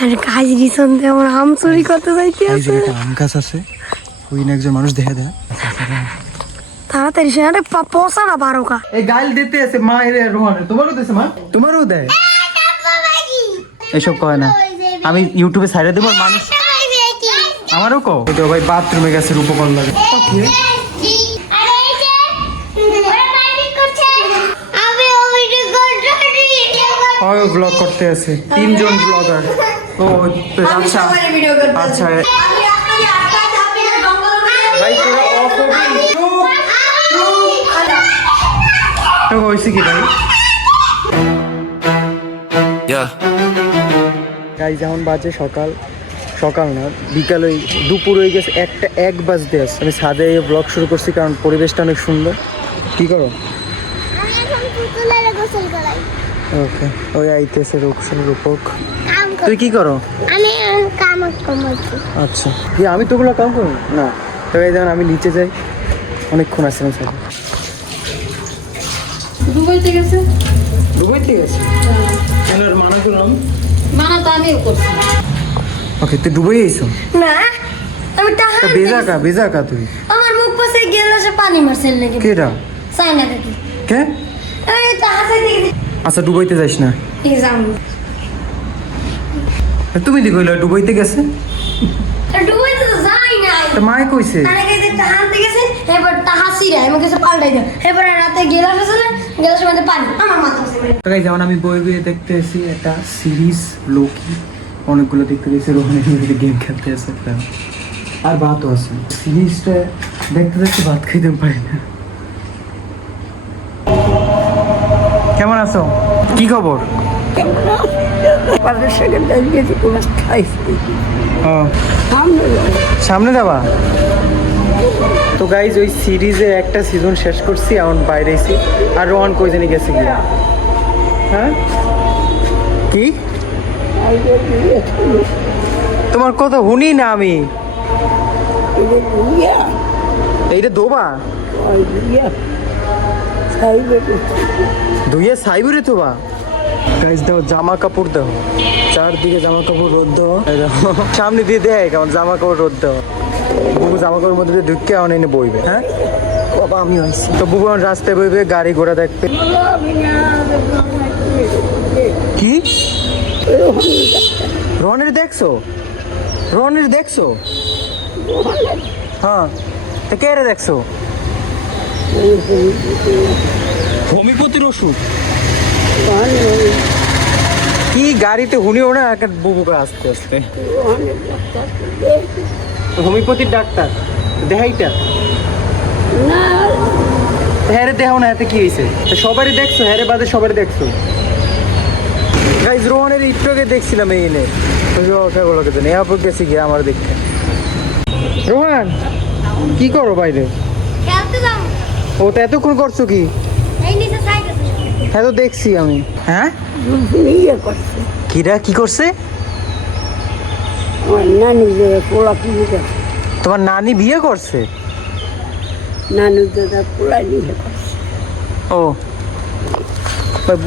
আর গাছ রিসন দিয়ে আমার আম চুরি করতে যাইতে এই আছে। যে একটা আম গাছ আছে, ওই না একজন মানুষ দেখা দেয়। তাড়াতাড়ি সে আরে পচা না বারোকা। এই গাইল দিতে আছে মা এর রোহানে, তোমারও দিতেছে মা, তোমারও দেয়। এসব কয় না, আমি ইউটিউবে ছাইড়ে দেবো মানুষ আমারও কো। তো ভাই বাথরুমে গেছে রূপকল লাগে। ওকে ওই ব্লগ করতে আছে, তিনজন ব্লগার। ও আচ্ছা আচ্ছা ভাই তোরা অফ হইছে কি ভাই? গাই যেমন বাজে সকাল সকাল না বিকাল, ওই দুপুর হয়ে গেছে, 1 বাজতে আছে। আমি ছাদে ব্লগ শুরু করছি কারণ পরিবেশটা অনেক সুন্দর। কি করো? ওকে ওই আইতেছে রূপক। তুই কি করো? আমি কাম করছি। আচ্ছা কি আমি তোগুলো কাম করবো না? তো এই যেমন আমি নিচে যাই, অনেকক্ষণ আসছিলাম স্যার। দুবাইতে গেছে। দুবাইতে গেছে? এনার মানা করলাম। মানা তো আমিও করছি। ওকে তুই দুবাই আইছো? না আমি টাহা বেজা কা তুই? আমার মুখ পাশে গেলাসে পানি মারছেন নাকি? কেডা? চাইনা থেকে। কে? এই টাহা চাইতে গেছি। আচ্ছা দুবাইতে যাইস না। এক্সাম তুমি দি কইলা দুবাইতে গেছে? ডুবাইতে তো যাই নাই। তো মায়ে কইছে? আরে গেছে টাহা আনতে গেছে, এবার টাহা সিরা আমি কাছে পাল্টাই দাও। এবার রাতে গেলাস আছে না, গেলাসের মধ্যে পানি আমার মাথা আছে। তো গাইস যেমন আমি বই দেখতে এসেছি একটা সিরিজ লোকি, অনেকগুলো দেখতে গেছি, রোহনের মধ্যে গেম খেলতে আছে একটা, আর ভাতও আছে। সিরিজটা দেখতে দেখতে ভাত খাইতে পারি না। কেমন আছো? কি খবর? সামনে যাবা? তো গাইজ ওই সিরিজে একটা সিজন শেষ করছি, এখন বাইরে এসি। আর রোহান কই জানি গেছে কি? হ্যাঁ কি তোমার কথা শুনি না আমি। এইটা দোবা ধুইয়ে সাইবুরে তোবা। গাইজ দেখো জামা কাপড় দেখো, চারদিকে জামা কাপড় রোদ দেওয়া, সামনে দিয়ে দেয় কেমন জামা কাপড় রোদ দেওয়া। বুবু জামা কাপড়ের মধ্যে দিয়ে ঢুকে এখন এনে বইবে। হ্যাঁ বাবা আমি হয়েছি তো বুবু রাস্তায় বইবে, গাড়ি ঘোড়া দেখবে। কি রনের দেখছো? রনের দেখছো? হ্যাঁ তো কে রে দেখছো? হোমিওপ্যাথির ওষুধ কি গাড়িতে হুনিও না একটা বুবুকে আস্তে আস্তে। হোমিওপ্যাথির ডাক্তার দেখাইটা হ্যাঁ রে, দেখাও না এতে কি হয়েছে? সবারই দেখছো? হ্যাঁ রে বাদে সবারই দেখছো? গাইজ রোহনের ইট্টোকে দেখছিলাম এই এনে গেছি গিয়ে আমার দেখতে। রোহান কি করো বাইরে? খেলতে যাও। ও তো এতক্ষণ করছো কি? এই নিচে সাইকেল। হ্যাঁ তো দেখছি আমি। হ্যাঁ কিরা কি করছে? তোমার নানি বিয়ে করছে? ও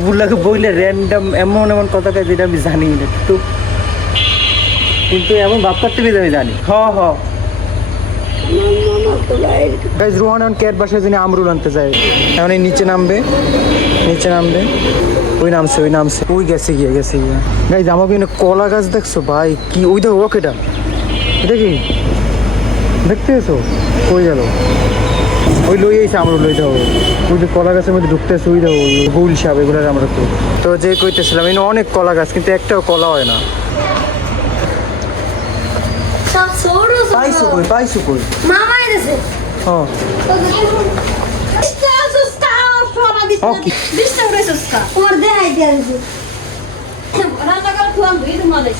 বুলাকে বইলে র্যান্ডম এমন এমন কথা কয় যেটা আমি জানি না, কিন্তু এমন ভাব করতে পেরে আমি জানি। রোহান এখন ক্যাট বাসায় যিনি আমরুল আনতে যায়, এখন এই নিচে নামবে ওই নামছে ওই গেছে গিয়ে গাইজ আমাকে কলা গাছ দেখছো ভাই? কি ওই দেখো ওকেটা, এটা কি দেখতে এসো? কই গেল? ওই লই আইছে আমরা লই যাবো, ওই যে কলা গাছের মধ্যে ঢুকতেছে, ওই যাবো হুল সাপ এগুলো আমরা তো যে কইতেছিলাম এই অনেক কলা গাছ, কিন্তু একটাও কলা হয় না। সব সরু পাইছো কই? মামা এসেছে। হ্যাঁ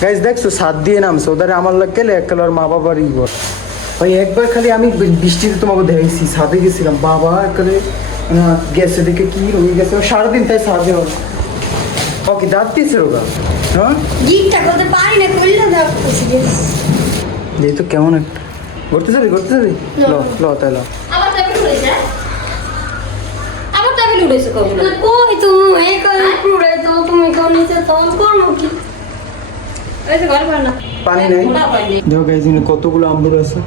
গাইজ দেখছো ছাদ দিয়ে নামছে, ওদের আমার লাগ গেলে এক কালার মা বাবার ভাই। একবার খালি আমি বৃষ্টিতে তোমাকে দেখেছি, ছাদে গেছিলাম, বাবা একালে গেছে দেখে কি রয়ে গেছে সারাদিন, তাই ছাদে হবে। ওকে দাঁত দিয়েছে ওরা। হ্যাঁ গিকটা করতে পারি না, করলে দাও। এই তো কেমন একটা ঘুরতে যাবি ল তাই ল। আবার তাকে উড়াইছে। আবার তাকে উড়াইছে কবে না? কই তুমি এই কারণে পুরো তো তুমি কোন নিচে তো করব কি? ওই যে ঘর বানা পানি নেই খোলা পানি দেখো গাইজ কতগুলো আম্বুর আছে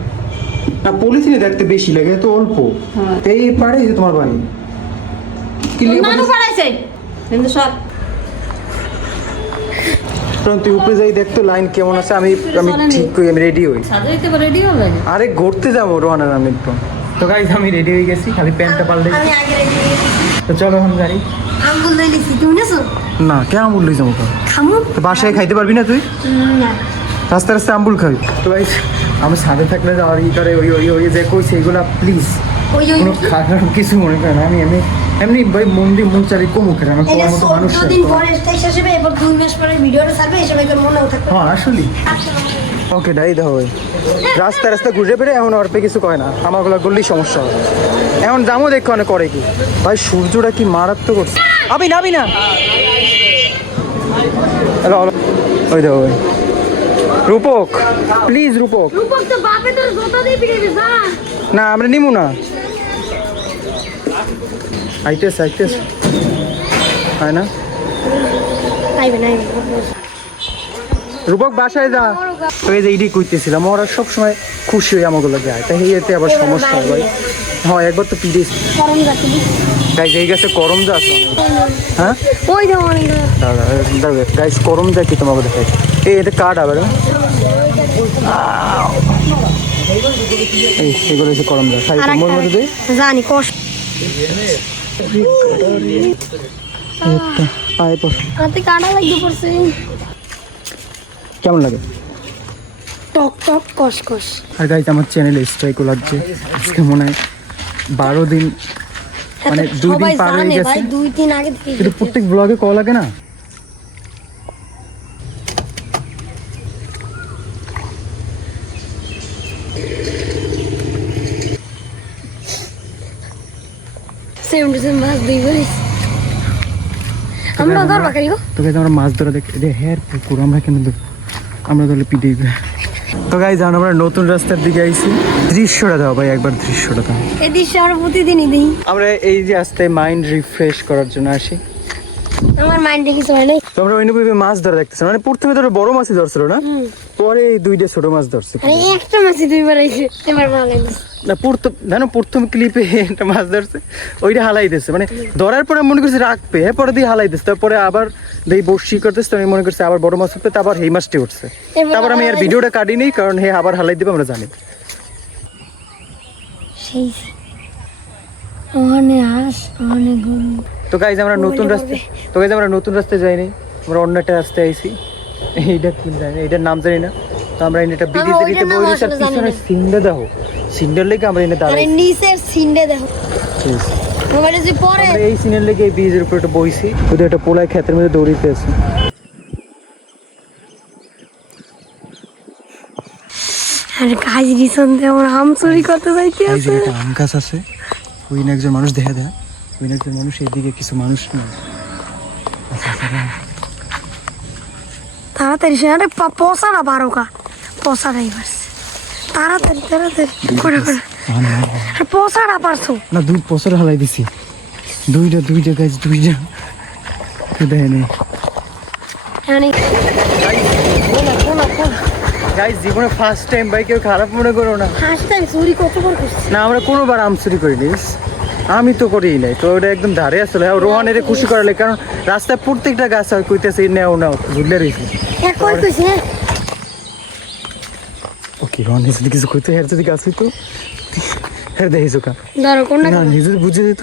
না পলিথিনে দেখতে বেশি লাগে এত অল্প হ্যাঁ। এই পারে যে তোমার বাড়ি কি লিখে নানু পড়াইছে কিন্তু সব তুই উপরে যাই দেখতো লাইন কেমন আছে আমি আমি ঠিক করি আমি রেডি হই সাজাইতে রেডি হবে আরে ঘুরতে যাবো রোহানার আমি একটু তো গাইজ আমি রেডি হয়ে গেছি খালি প্যান্টটা পাল্টে আমি আগে রেডি হয়ে গেছি। তো চলো এখন গাড়ি আঙ্গুল দিয়ে লিখছি তুমি নেছো না কেমন বললি যাবো খামু তো বাসায় খাইতে পারবি না তুই না রাস্তা রাস্তা আম্বুল খাবি তো ভাই আমি সাথে থাকলে আর ই করে ওই ওই ওই যে কইছে এইগুলা প্লিজ ওই ওই কোনো খারাপ কিছু মনে করেন আমি এমনি এমনি ভাই মন্দির মন চালি কমুখের আমার এটা তোমার মতো মানুষ 14 দিন পরে স্টেজ আসবে এবার 2 মাস পরে ভিডিওটা ছাড়বে এসব একদম মনেও থাকবে হ্যাঁ আসলে ওকে ডাই দাও ভাই রাস্তা রাস্তা ঘুরে বেড়ে এখন অর্পে কিছু কয় না আমাগুলো করলেই সমস্যা হবে এখন দামও দেখো অনেক করে কি ভাই সূর্যটা কি মারাত্মক করছে আবি না হ্যালো ওই দেখো ভাই রূপক প্লিজ রূপক রূপক তো বাপে তোর জোতা দিয়ে পিটাইবে যা না আমরা নিমু না আইতেস হয় না আইবে না রূপক বাসায় যা তো এই যে এইটাই কইতেছিলাম ওরা সবসময় খুশি হয়ে আমাগুলো যায় তাই এতে আবার সমস্যা হয় ভাই হ্যাঁ একবার তো পিড়িস গরম যাচ্ছে গাইজ এই গাছে করম যা আছে অনেক। হ্যাঁ ওই দাও অনেক গাইজ করম যা কি তোমাকে দেখাই এই এতে কাঠ আবার এই এগুলো হচ্ছে করম যা খাই মোর মধ্যে দে জানি কষ্ট আয় পর হাতে কাটা লাগতে পড়ছে কেমন লাগে টক টক কষ কষ আর গাইজ আমার চ্যানেলে স্ট্রাইকও লাগছে আজকে মনে হয় 12 দিন মানে 2 দিন পার হয়ে গেছে ভাই 2-3 আগে থেকে কিন্তু প্রত্যেক ব্লগে কল লাগে না সেম টু সেম মাছ দুই করিস আমরা ধর বাকারি গো তো গাইজ আমরা মাছ ধরা দেখি এটা হেয়ার পুকুর আমরা কেন আমরা তাহলে পিটিয়ে তো গাইজ আমরা নতুন রাস্তার দিকে আইছি দৃশ্যটা দাও ভাই একবার দৃশ্যটা দাও এই দৃশ্য আমরা প্রতিদিনই দিই আমরা এই যে রাস্তায় মাইন্ড রিফ্রেশ করার জন্য আসি আমার মাইন্ডে কিছু হয় নাই তো আমরা ওই নবীবে মাছ ধরা দেখতেছি মানে প্রথমে ধরো বড় মাছই ধরছিল না পরে এই দুইটা ছোট মাছ ধরছে আরে একটা মাছই দুইবার আইছে এবার ভালো লাগছে না প্রথম ক্লিপে একটা মাছ ধরছে ওইটা হালাই দিচ্ছে মানে ধরার পরে মনে করছে রাখবে হ্যাঁ পরে দিয়ে হালাই দিচ্ছে তারপরে আবার দেই বসি করতেছে তো আমি মনে করছি আবার বড় মাছ উঠবে তারপর এই মাছটি উঠছে তারপর আমি আর ভিডিওটা কাটি নেই কারণ হে আবার হালাই দিবে আমরা জানি সেই ওখানে হাঁস ওখানে গরু তো গাইজ আমরা নতুন রাস্তায় যাই নাই আমরা অন্য একটা রাস্তায় আইছি এইটা কি জানি এটার নাম জানি না তো আমরা এটা বিডিতে দিতে বই দিছি পিছনে সিন্ডা দাও সিন্ডার লেগে আমরা এনে আরে দাঁড়াই নিচের সিনডে দেখো মোবাইলে যে পরে আমরা এই সিনের লেগে এই ব্রিজের উপরে একটা বইছি ওদের একটা পোলায় ক্ষেতের মধ্যে দৌড়িতে আছে আরে কাজ দিছন দে আমরা আম চুরি করতে যাইতে এই যে আছে একটা আম গাছ আছে ওই না একজন মানুষ দেখা দেয় ওই না একজন মানুষ এইদিকে কিছু মানুষ নেই তাড়াতাড়ি সে আরে পসারা বারোকা পসারাই পারছে তাড়াতাড়ি করে আরে পসারা পারছো না 2 বছর হালাই দিছি দুইটা গাছ দুইটা দেখে নেই মানে গাইস জীবনে ফার্স্ট টাইম ভাই কেউ খারাপ মনে করো না ফার্স্ট টাইম চুরি কতবার করছি না আমরা কোনোবার আম চুরি করিনি আমি তো করিই নাই তো ওটা একদম ধারে আসলে রোহানের খুশি করালে কারণ রাস্তায় প্রত্যেকটা গাছ হয় কইতেছে নাও বুঝলে রয়েছে এক কই কইছে ওকে রোহানের যদি কিছু কইতে হের যদি গাছ হইতো হের দেখিস কা ধরো কোন না নিজে বুঝে দিত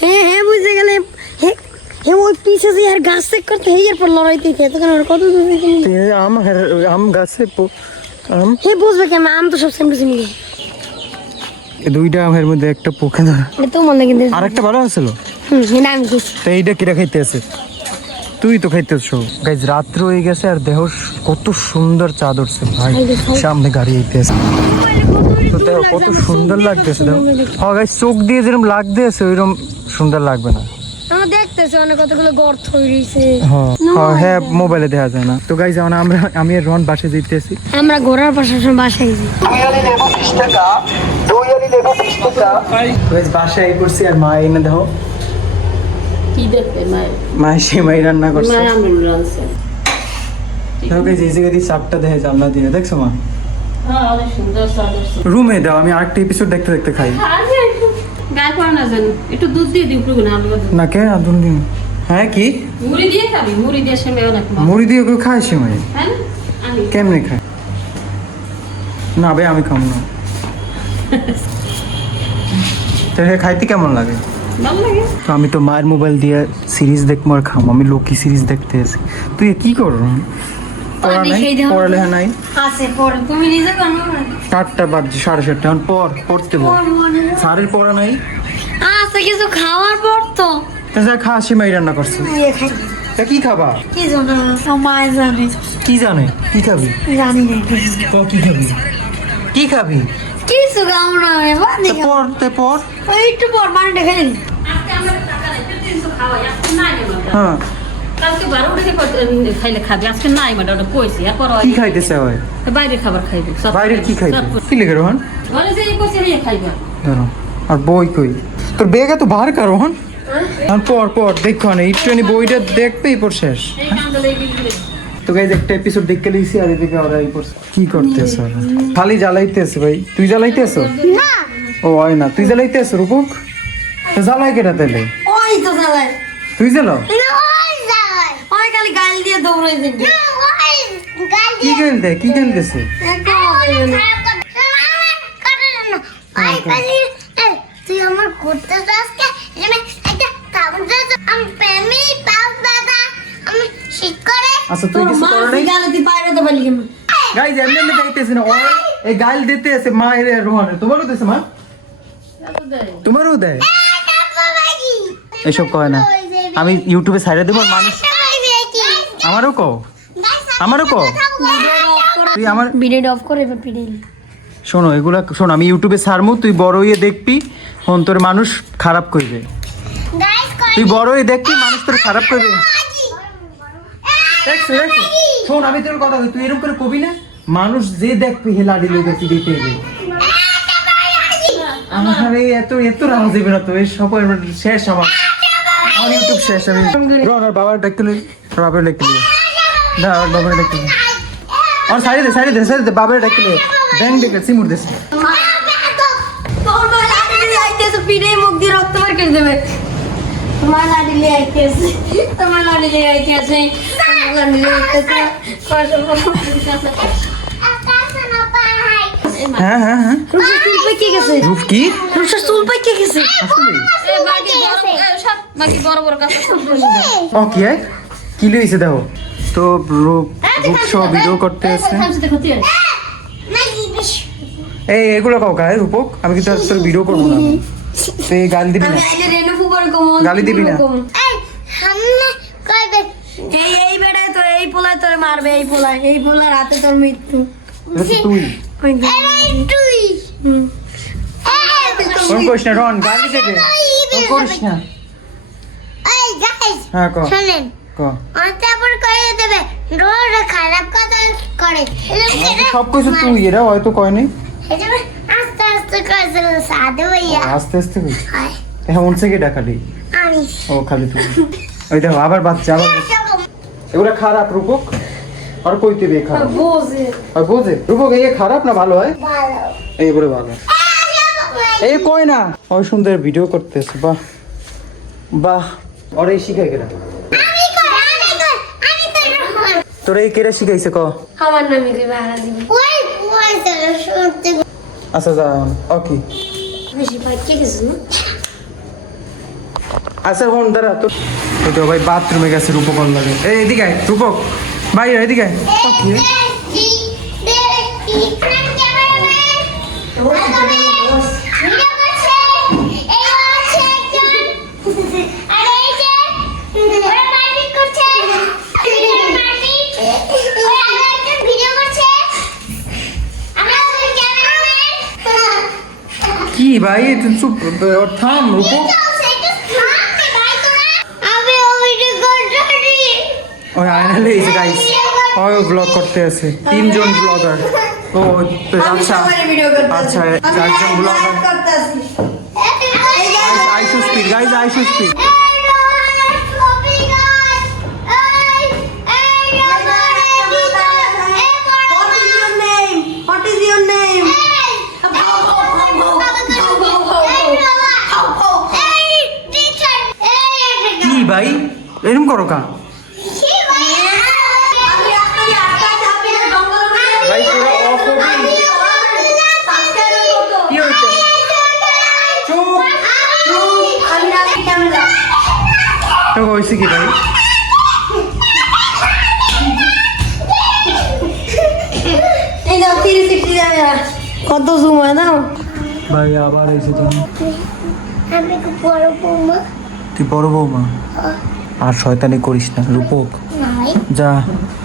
হ্যাঁ বুঝে গেলে হে ওই পিছে যে আর গাছ চেক করতে হেয়ার পর লড়াইতে খেতে কেন কত দূর আম গাছে আম হে বুঝবে কেন আম তো সব সেম টু সেম দুইটা আমের মধ্যে একটা পোকা ধরা এটা তো মনে কিন্তু আর একটা ভালো আছিল এটা আমি খেয়েছি তো এইটা কিরা খাইতে আছে তুই তো খাইতেছ গাইজ রাত্র হয়ে গেছে আর দেহ কত সুন্দর চাঁদ উঠছে ভাই সামনে গাড়ি আইতেছে তো দেহ কত সুন্দর লাগতেছে দেখো হ্যাঁ গাইজ চোখ দিয়ে যেরকম লাগতেছে ওইরকম সুন্দর লাগবে না আমরা দেখতেছি অনেক কতগুলো গর্ত হইছে হ্যাঁ মোবাইলে দেখা যায় না তো গাইজ আমি আর রন বাসে যেতেছি আমরা ঘোরার পাশাপাশি বাসায় যাই বাসায় করছি আর মা এনে দেখো কি দেখবে মায়ের মা সেমাই রান্না করছে মায়ের আমুল রাঁধছে দেখো গাইস এই জায়গা দিয়ে চারটা দেখে জানলা দিয়ে দেখছো মা হ্যাঁ অনেক সুন্দর সাদা রুমে দাও আমি আরেকটা এপিসোড দেখতে দেখতে খাই গায়ে পড়া না জানি একটু দুধ দিয়ে দিই উপরে না আলু না কে আদুন দিন হ্যাঁ কি মুড়ি দিয়ে খাবি মুড়ি দিয়ে সেমে অনেক মজা মুড়ি দিয়ে কেউ খায় সেমাই হ্যাঁ না? আনি কেমনে খায় না ভাই আমি খাবো না তাহলে খাইতে কেমন লাগে ভালো লাগে তো আমি তো মায়ের মোবাইল দিয়ে সিরিজ দেখবো আর খাবো আমি লোকি সিরিজ দেখতে আছি তুই কি করো পড়া নাই পড়ালেখা নাই আছে পড় তুমি নিজে বানাও না 8টা বাজে 7:30 এখন পড়তে বল স্যারের পড়া নাই আচ্ছা কিছু খাওয়ার পর তো তাছাড়া খাওয়া সেমাই রান্না করছে ইয়ে খাই তা কি খাবা কি জানো সময় জানে কি জানে কি খাবি জানি না কিছু তো কি খাবি কি খাবি কিছু খাও না আমি বানি তে পড় ওই একটু পর মানে দেখে নিন আজকে আমরা টাকা নাই 300 খাওয়াই আজকে নাই রে বাবা হ্যাঁ কালকে 12 টাকা খাইলে খাবি আজকে নাই মানে ওটা কইছি এরপর কি খাইতেছে ওই বাইরে খাবার খাইবি সব বাইরের কি খাইবে কি লিখে রোহন বলে যে এই কইছে এই খাইবা ধরো আর বই কই তোর বেগে তো বার কর রোহন আর পর দেখো না একটুখানি বইটা দেখবেই পর শেষ এই কান্দলে এই বিল তো গাইজ একটা এপিসোড দেখতে লইছি আর এদিকে ওরা এই পড়ছে কি করতেছ খালি জ্বালাইতেছে ভাই তুই জ্বালাইতেছ না ও হয় না তুই জ্বালাইতেছ রূপক তো জ্বালাই কেটা তাইলে ওই তো জালাই তুই জ্বালাও না ওই জালাই ওই খালি গাল দিয়ে দৌড়াই দিন না ওই গাল কি খেলতে কি খেলতেছে তুই আমার করতে আজকে একটা কাপড় আমি প্রেমী পাও দাদা আমি শিখ করে আচ্ছা তুই কিছু করো নাই গাল দিয়ে বাইরে তো বলি কেমন গাইজ এমনি গাইতেছে না ওই এই গাল দিতে আছে মা এর রোহন তোমারও দিতেছে মা তোমারও দেয় এসব কয় না আমি ইউটিউবে ছাইড়া দেব মানুষ আমারও কও তুই আমার ভিডিও অফ করে এবার ভিডিও শোনো এগুলা শোনো আমি ইউটিউবে ছাড়মু তুই বড় হয়ে দেখবি হন তোর মানুষ খারাপ করবে তুই বড় হয়ে দেখবি মানুষ তোর খারাপ করবে দেখছো শোন আমি তোর কথা তুই এরকম করে কবি না মানুষ যে দেখবে হে লাডি লই গেছি দিতে হবে আমার এই এত রাজ দেবে না তো এই সব শেষ আমার ইউটিউব শেষ আমি রন আর বাবার ডাকতে লই বাবার ডাকতে লই না আর বাবার ডাকতে লই আর সাইডে দে বাবার ডাকতে লই ব্যাংক ডেকে সিমুর দেশ তোর মা লাডি আইতেছে পিড়ে মুখ দিয়ে রক্ত বের করে দেবে তোমার লাডি লিয়ে আইতেছে হ্যাঁ রূপসা চুল পাইকে গেছে রূপ কি রূপসা চুল পাইকে গেছে আসলে বাকি বড় বড় কাজ ও কি কি লইছে দেখো তো রূপ সব ভিডিও করতে আছে এই এগুলো কাও গায়ে রূপক আমি কিন্তু তোর ভিডিও করবো না তুই গাল দিবি না গালি দিবি না এই বেড়ায় তো এই পোলায় তোর মারবে এই পোলার হাতে তোর মৃত্যু তুই কোন করিস না রন গালি থেকে কোন করিস না হ্যাঁ ক শোনেন ক তারপর করে দেবে রোজ খারাপ কথা করে সব কিছু তুই এরা হয়তো কয় নাই আস্তে আস্তে করে সাধু ভাইয়া আস্তে কই হ্যাঁ উনসে কে ডাকালি আমি ও খালি তুই ওই দেখো আবার বাচ্চা এগুলা খারাপ রূপক আর কইতে বে খারাপ আর বোঝে রূপক এই খারাপ না ভালো হয় ভালো এইগুলো ভালো এই কই না ওই সুন্দর ভিডিও করতেছে বাহ ওরে শিখাই গেলা তোর এই কেড়ে শিখাইছে ক আমার নামে কি ভাড়া দিবি ওই ওই শুনতে আচ্ছা যা ওকে বেশি পাইকে গেছে না আচ্ছা বোন দাঁড়া তো ওই তো ভাই বাথরুমে গেছে রূপক লাগে এই এদিকে আয় রূপক ভাই এদিকে আয় ওকে কি ভাই তুই চুপ থাম রূপক ওই আয়নালে এসে গাইস ওই ব্লগ করতে আছে তিনজন ব্লগার ও আচ্ছা আচ্ছা চারজন ব্লগার আইসু স্পিড গাইস আইসু স্পিড ঢোকা ভাই তোরা অফ হবি কি হইছে চুপ তো হইছে কি ভাই কত সময় দাও ভাই আবার এসে তুমি আমি খুব বড় বৌমা তুই বড় বৌমা আর শয়তানি করিস না রূপক নয় যা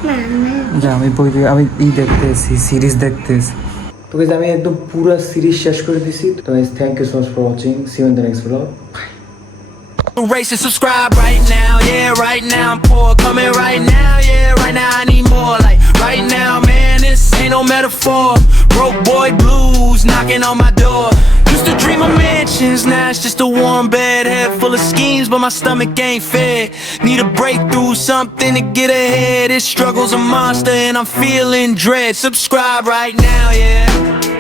মামা যা আমি আমি দেখতে এসেছি সিরিজ দেখতে এসেছি তো guys, আমি একদম পুরো সিরিজ শেষ করে দিছি তো thank you so much for watching see you in the next blog Race and subscribe right now, yeah, right now I'm poor, coming right now, yeah, right now I need more, like, right now, man, this ain't no metaphor, broke boy blues knocking on my door, used to dream of mansions, now it's just a warm bed, head full of schemes, but my stomach ain't fed, need a breakthrough, something to get ahead, this struggle's a monster and I'm feeling dread, subscribe right now, yeah.